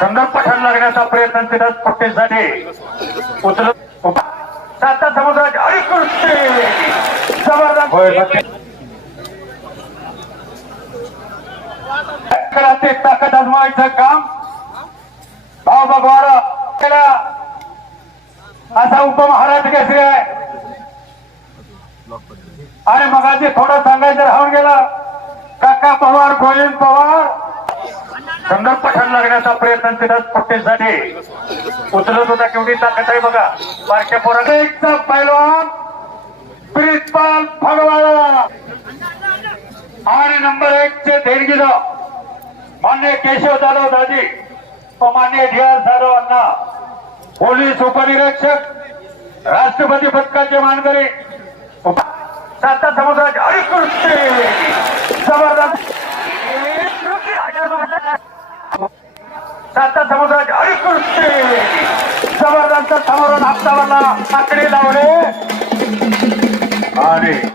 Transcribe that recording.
संदर्भ पठण लागण्याचा प्रयत्न तिथं स्फोटीसाठी उचलत साता समुद्राची अडीकृष्टी जबरदस्त. होय ते ताकद आजमावायचं काम. भाव भगवान केला असा उपमहाराज केसरी आहे. आणि मगाशी थोडं सांगायचं राहून गेला. पवार गोविंद पवार. संदर्भ पठण लागण्याचा प्रयत्न तिथं स्फोटीसाठी उचलत होता केवढी ताकद आहे बघा. बारक्या पोराचा पैलवान. प्रितपाल भगवान आणि नंबर एक चे देणगीदार. मान्य केशव जाधव दाजी. व मान्य डी आर जाधव अण्णा. पोलीस उपनिरीक्षक. राष्ट्रपती पदकाचे मानकरी. साता समुद्राचे अडीच जबरदस्त साता समुद्राचे अडीच जबरदस्त समोरून हप्तावरला आकडे लावले.